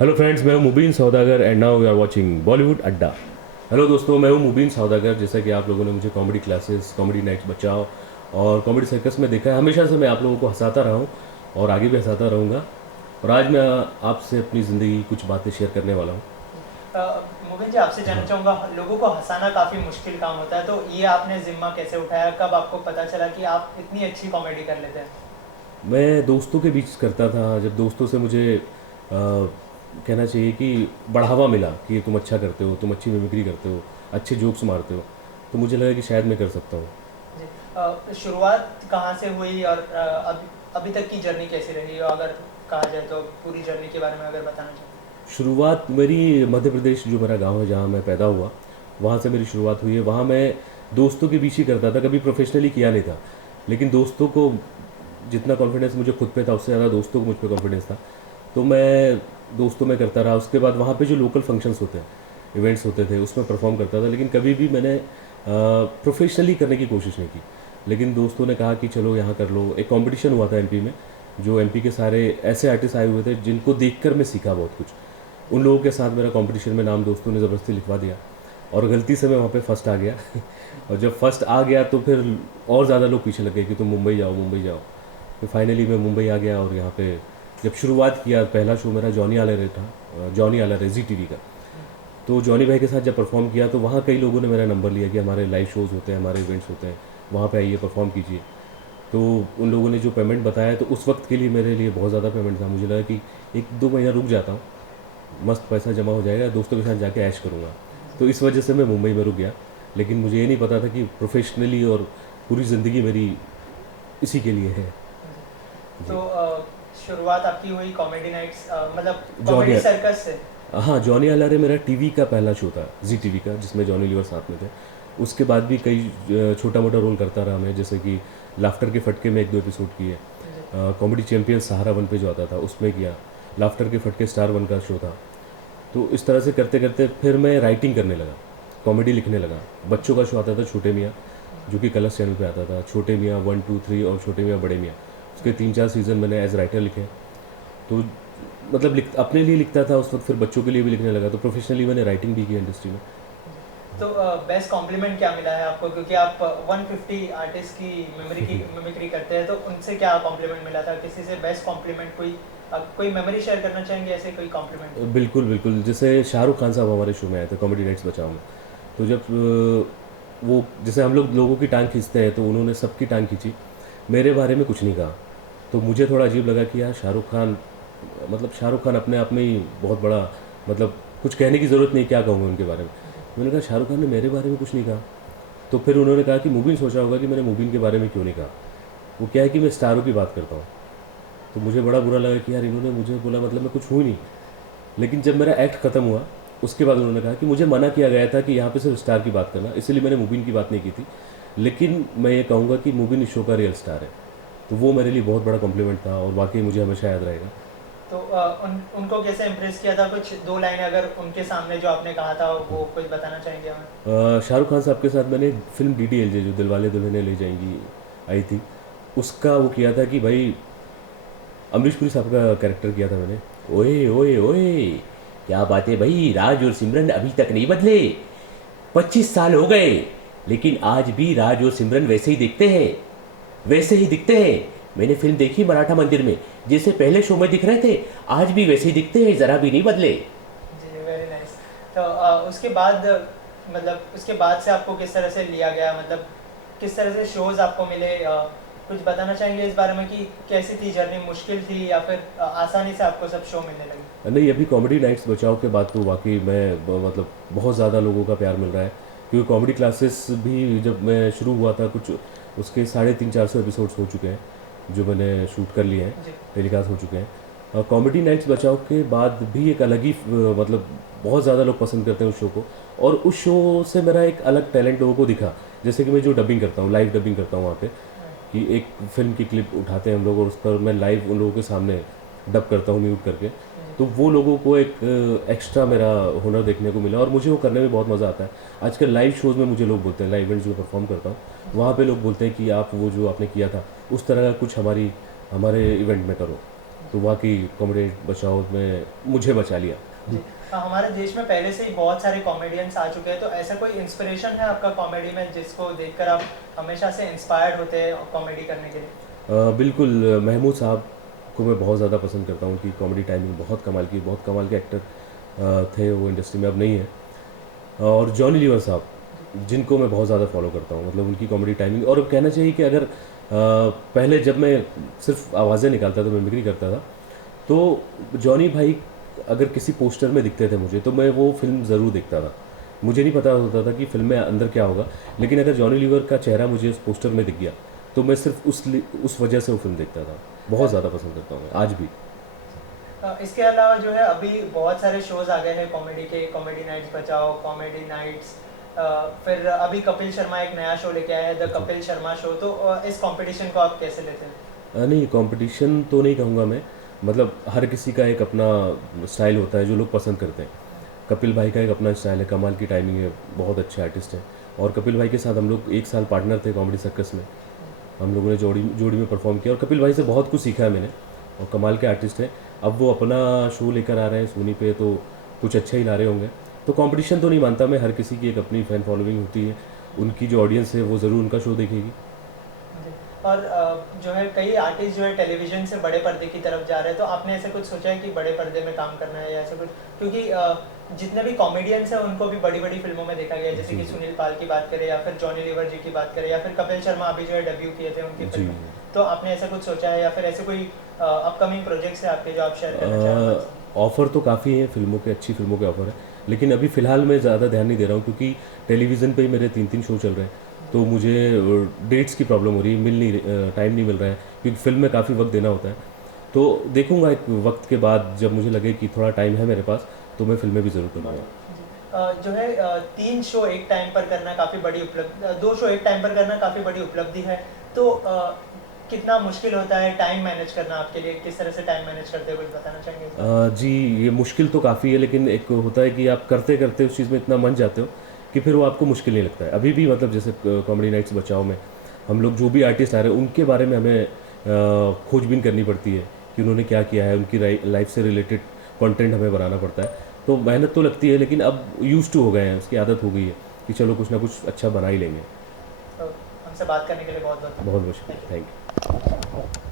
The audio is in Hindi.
हेलो फ्रेंड्स, मैं हूं Mubeen Saudagar and now we are watching Bollywood Adda. Hello दोस्तों, मैं हूं मुबीन सौदागर। जैसा कि आप लोगों ने मुझे कॉमेडी क्लासेस, कॉमेडी नाइट्स बचाओ और कॉमेडी सर्कस में देखा है। हमेशा से मैं आप लोगों को हंसाता रहा हूं और आगे भी हंसाता रहूँगा। और आज मैं आपसे अपनी ज़िंदगी कुछ बातें शेयर करने वाला हूँ। मुबीन जी, आपसे जानना चाहूँगा, लोगों को हंसाना काफ़ी मुश्किल काम होता है, तो ये आपने जिम्मा कैसे उठाया? कब आपको पता चला कि आप इतनी अच्छी कॉमेडी कर लेते हैं? मैं दोस्तों के बीच करता था। जब दोस्तों से मुझे कहना चाहिए कि बढ़ावा मिला कि तुम अच्छा करते हो, तुम अच्छी मिमिक्री करते हो, अच्छे जोक्स मारते हो, तो मुझे लगा कि शायद मैं कर सकता हूँ। जी, शुरुआत कहाँ से हुई और अभी तक की जर्नी कैसी रही? और अगर कहा जाए तो पूरी जर्नी के बारे में अगर बताना चाहें। शुरुआत मेरी मध्य प्रदेश, जो मेरा गांव है जहाँ मैं पैदा हुआ, वहाँ से मेरी शुरुआत हुई है। वहाँ मैं दोस्तों के बीच ही करता था, कभी प्रोफेशनली किया नहीं था। लेकिन दोस्तों को जितना कॉन्फिडेंस मुझे खुद पे था, उससे ज़्यादा दोस्तों को मुझ पे कॉन्फिडेंस था। तो मैं दोस्तों में करता रहा। उसके बाद वहाँ पे जो लोकल फंक्शंस होते हैं, इवेंट्स होते थे, उसमें परफॉर्म करता था। लेकिन कभी भी मैंने प्रोफेशनली करने की कोशिश नहीं की। लेकिन दोस्तों ने कहा कि चलो यहाँ कर लो। एक कंपटीशन हुआ था एमपी में, जो एमपी के सारे ऐसे आर्टिस्ट आए हुए थे जिनको देखकर मैं सीखा बहुत कुछ। उन लोगों के साथ मेरा कंपटीशन में नाम दोस्तों ने ज़बरदस्ती लिखवा दिया और गलती से मैं वहाँ पे फर्स्ट आ गया। और जब फर्स्ट आ गया तो फिर और ज़्यादा लोग पीछे लग गए कि तुम मुंबई जाओ, मुंबई जाओ। फिर फाइनली मैं मुंबई आ गया और यहाँ पे जब शुरुआत किया, पहला शो मेरा जॉनी आलर था, जॉनी आलर जी टीवी का। तो जॉनी भाई के साथ जब परफॉर्म किया तो वहाँ कई लोगों ने मेरा नंबर लिया कि हमारे लाइव शोज़ होते हैं, हमारे इवेंट्स होते हैं, वहाँ पे आइए, परफॉर्म कीजिए। तो उन लोगों ने जो पेमेंट बताया, तो उस वक्त के लिए मेरे लिए बहुत ज़्यादा पेमेंट था। मुझे लगा कि 1-2 महीना रुक जाता हूँ, मस्त पैसा जमा हो जाएगा, दोस्तों के साथ जाके ऐश करूँगा। तो इस वजह से मैं मुंबई में रुक गया। लेकिन मुझे ये नहीं पता था कि प्रोफेशनली और पूरी ज़िंदगी मेरी इसी के लिए है। जी। तो शुरुआत आपकी हुई कॉमेडी नाइट्स, मतलब जॉनी, कॉमेडी सर्कस से? हाँ, जॉनी अलारे मेरा टीवी का पहला शो था, जी टीवी का, जिसमें जॉनी लीवर साथ में थे। उसके बाद भी कई छोटा मोटा रोल करता रहा मैं, जैसे कि लाफ्टर के फटके में 1-2 एपिसोड किए। जी। कॉमेडी चैंपियन सहारा वन पे जो आता था उसमें किया। लाफ्टर के फटके स्टार वन का शो था। तो इस तरह से करते करते फिर मैं राइटिंग करने लगा, कॉमेडी लिखने लगा। बच्चों का शो आता था छोटे मियाँ, जो कि कलर्स चैनल पे आता था। छोटे मियाँ 1, 2, 3 और छोटे मियाँ बड़े मियाँ, उसके 3-4 सीज़न मैंने एज राइटर लिखे। तो मतलब अपने लिए लिखता था उस वक्त, फिर बच्चों के लिए भी लिखने लगा। तो प्रोफेशनली मैंने राइटिंग भी की इंडस्ट्री में। तो बेस्ट कॉम्प्लीमेंट क्या मिला है आपको, क्योंकि आप 150 आर्टिस्ट की मिमिक्री करते हैं, तो उनसे क्या कॉम्प्लीमेंट मिला था? किसी से बेस्ट कॉम्प्लीमेंट कोई कोई मेमोरी शेयर करना चाहेंगे, ऐसे कोई कॉम्प्लीमेंट? बिल्कुल बिल्कुल। जैसे शाहरुख खान साहब हमारे शो में आए थे, कॉमेडी नाइट्स बचाओ में। तो जब वो, जैसे हम लोग लोगों की टांग खींचते हैं, तो उन्होंने सबकी टांग खींची, मेरे बारे में कुछ नहीं कहा। तो मुझे थोड़ा अजीब लगा कि यार शाहरुख खान, मतलब शाहरुख खान अपने आप में ही बहुत बड़ा, मतलब कुछ कहने की ज़रूरत नहीं, क्या कहूँगा उनके बारे में। मैंने कहा शाहरुख खान ने मेरे बारे में कुछ नहीं कहा। तो फिर उन्होंने कहा कि मुबीन सोचा होगा कि मैंने मुबीन के बारे में क्यों नहीं कहा। वो क्या है कि मैं स्टारों की बात करता हूँ। तो मुझे बड़ा बुरा लगा कि यार इन्होंने मुझे बोला, मतलब मैं कुछ हूँ नहीं। लेकिन जब मेरा एक्ट ख़त्म हुआ, उसके बाद उन्होंने कहा कि मुझे मना किया गया था कि यहाँ पे सिर्फ स्टार की बात करना, इसलिए मैंने मुबीन की बात नहीं की थी। लेकिन मैं ये कहूँगा कि मुबीन इस शो का रियल स्टार है। तो वो मेरे लिए बहुत बड़ा कॉम्प्लीमेंट था और वाकई मुझे हमेशा याद रहेगा। तो उनको कैसे इम्प्रेस किया था? कुछ दो लाइनें अगर उनके सामने जो आपने कहा था वो कुछ बताना चाहेंगे हमें? शाहरुख खान साहब के साथ मैंने फिल्म DDLJ, जो दिलवाले दुल्हनिया ले जाएंगी आई थी, उसका वो किया था कि भाई, अमरीश पुरी साहब का कैरेक्टर किया था मैंने। ओए ओए ओए, क्या बात है भाई, राज और सिमरन अभी तक नहीं बदले। 25 साल हो गए, लेकिन आज भी राज और सिमरन वैसे ही दिखते हैं, वैसे ही दिखते हैं। मैंने फिल्म देखी मराठा मंदिर में, जैसे पहले शो में दिख रहे थे, आज भी वैसे ही दिखते हैं, ज़रा भी नहीं बदले। जी, वेरी नाइस। तो उसके बाद, मतलब उसके बाद से आपको किस तरह से लिया गया, मतलब किस तरह से शोज़ आपको मिले? कुछ बताना चाहेंगे इस बारे में कि कैसी थी जर्नी? मुश्किल थी या फिर आसानी से आपको सब शो मिलने लगे? नहीं, अभी कॉमेडी नाइट्स बचाओ के बाद तो वाकई मैं मतलब बहुत ज़्यादा लोगों का प्यार मिल रहा है। क्योंकि कॉमेडी क्लासेस भी जब मैं शुरू हुआ था, कुछ उसके 350-400 एपिसोड्स हो चुके हैं जो मैंने शूट कर लिए हैं, जी। टेलीकास्ट हो चुके हैं। और कॉमेडी नाइट्स बचाओ के बाद भी एक अलग ही मतलब बहुत ज़्यादा लोग पसंद करते हैं उस शो को। और उस शो से मेरा एक अलग टैलेंट लोगों को दिखा। जैसे कि मैं जो डबिंग करता हूँ, लाइव डबिंग करता हूँ वहाँ पे, कि एक फिल्म की क्लिप उठाते हैं हम लोग और उस पर मैं लाइव उन लोगों के सामने डब करता हूँ, म्यूट करके। तो वो लोगों को एक एक्स्ट्रा मेरा हुनर देखने को मिला और मुझे वो करने में बहुत मज़ा आता है। आजकल लाइव शोज़ में मुझे लोग बोलते हैं, लाइव इवेंट्स जो परफॉर्म करता हूँ वहाँ पे लोग बोलते हैं कि आप वो जो आपने किया था उस तरह का कुछ हमारे इवेंट में करो। तो वाकई कॉमेडी बचाओ में मुझे बचा लिया। जी। हमारे देश में पहले से ही बहुत सारे कॉमेडियंस आ चुके हैं, तो ऐसा कोई इंस्पिरेशन है आपका कॉमेडी में जिसको देखकर आप हमेशा से इंस्पायर्ड होते हैं कॉमेडी करने के लिए? बिल्कुल, महमूद साहब को मैं बहुत ज़्यादा पसंद करता हूँ। उनकी कॉमेडी टाइमिंग बहुत कमाल की, बहुत कमाल के एक्टर थे, वो इंडस्ट्री में अब नहीं है। और जॉनी लीवर साहब, जिनको मैं बहुत ज़्यादा फॉलो करता हूँ, मतलब उनकी कॉमेडी टाइमिंग। और कहना चाहिए कि अगर पहले जब मैं सिर्फ आवाज़ें निकालता था, मिमिक्री करता था, तो जॉनी भाई अगर किसी पोस्टर में दिखते थे मुझे, तो मैं वो फिल्म ज़रूर देखता था। मुझे नहीं पता होता था कि फिल्म में अंदर क्या होगा, लेकिन अगर जॉनी लीवर का चेहरा मुझे उस पोस्टर में दिख गया, तो मैं सिर्फ उस वजह से वो फिल्म देखता था। बहुत ज़्यादा पसंद करता हूँ मैं आज भी। इसके अलावा जो है अभी बहुत सारे शोज़ आ गए हैं कॉमेडी के, कॉमेडी नाइट्स बचाओ, कॉमेडी नाइट्स, फिर अभी कपिल शर्मा एक नया शो लेके आया है, द कपिल शर्मा शो। तो इस कंपटीशन को आप कैसे लेते हैं? नहीं, कंपटीशन तो नहीं कहूँगा मैं, मतलब हर किसी का एक अपना स्टाइल होता है जो लोग पसंद करते हैं। कपिल भाई का एक अपना स्टाइल है, कमाल की टाइमिंग है, बहुत अच्छे आर्टिस्ट हैं। और कपिल भाई के साथ हम लोग 1 साल पार्टनर थे कॉमेडी सर्कस में। हम लोगों ने जोड़ी जोड़ी में परफॉर्म किया, और कपिल भाई से बहुत कुछ सीखा है मैंने, और कमाल के आर्टिस्ट हैं। अब वो अपना शो लेकर आ रहे हैं सोनी पे, तो कुछ अच्छा ही ला रहे होंगे। तो कंपटीशन तो नहीं मानता मैं, हर किसी की एक अपनी फ़ैन फॉलोइंग होती है, उनकी जो ऑडियंस है वो ज़रूर उनका शो देखेगी। जी। और जो है कई आर्टिस्ट जो है टेलीविज़न से बड़े पर्दे की तरफ जा रहे हैं, तो आपने ऐसे कुछ सोचा है कि बड़े पर्दे में काम करना है या ऐसा कुछ? क्योंकि जितने भी कॉमेडियंस हैं उनको भी बड़ी-बड़ी फ़िल्मों में देखा गया है, जैसे जी कि जी सुनील पाल की बात करें या फिर जॉनी लीवर जी की बात करें या फिर कपिल शर्मा अभी जो है डेब्यू किए थे उनकी जी। फ़िल्म में। तो आपने ऐसा कुछ सोचा है या फिर ऐसे कोई अपकमिंग प्रोजेक्ट्स हैं आपके जो आप शेयर करना चाहें हमारे साथ? ऑफ़र तो काफ़ी हैं फिल्मों के, अच्छी फिल्मों के ऑफ़र हैं, लेकिन अभी फ़िलहाल मैं ज़्यादा ध्यान नहीं दे रहा हूँ, क्योंकि टेलीविज़न पे ही मेरे 3-3 शो चल रहे हैं। तो मुझे डेट्स की प्रॉब्लम हो रही है, टाइम नहीं मिल रहा है, क्योंकि फ़िल्म में काफ़ी वक्त देना होता है। तो देखूंगा एक वक्त के बाद, जब मुझे लगे कि थोड़ा टाइम है मेरे पास, तो मैं फिल्में भी ज़रूर करूँगा। जी। जो है 3 शो एक टाइम पर करना काफ़ी बड़ी उपलब्धि, 2 शो एक टाइम पर करना काफ़ी बड़ी उपलब्धि है। तो कितना मुश्किल होता है टाइम मैनेज करना आपके लिए? किस तरह से टाइम मैनेज करते हैं, कुछ बताना चाहेंगे इस बारे में? जी, ये मुश्किल तो काफ़ी है, लेकिन एक होता है कि आप करते करते उस चीज़ में इतना मन जाते हो कि फिर वो आपको मुश्किल नहीं लगता है। अभी भी मतलब जैसे कॉमेडी नाइट्स बचाओ में हम लोग जो भी आर्टिस्ट आ रहे हैं, उनके बारे में हमें खोजबीन करनी पड़ती है कि उन्होंने क्या किया है, उनकी लाइफ से रिलेटेड कंटेंट हमें बनाना पड़ता है। तो मेहनत तो लगती है, लेकिन अब यूज्ड टू हो गए हैं, उसकी आदत हो गई है कि चलो कुछ ना कुछ अच्छा बना ही लेंगे। तो हमसे बात करने के लिए बहुत-बहुत बहुत बहुत थैंक शुक्रिया, यू। Thank you.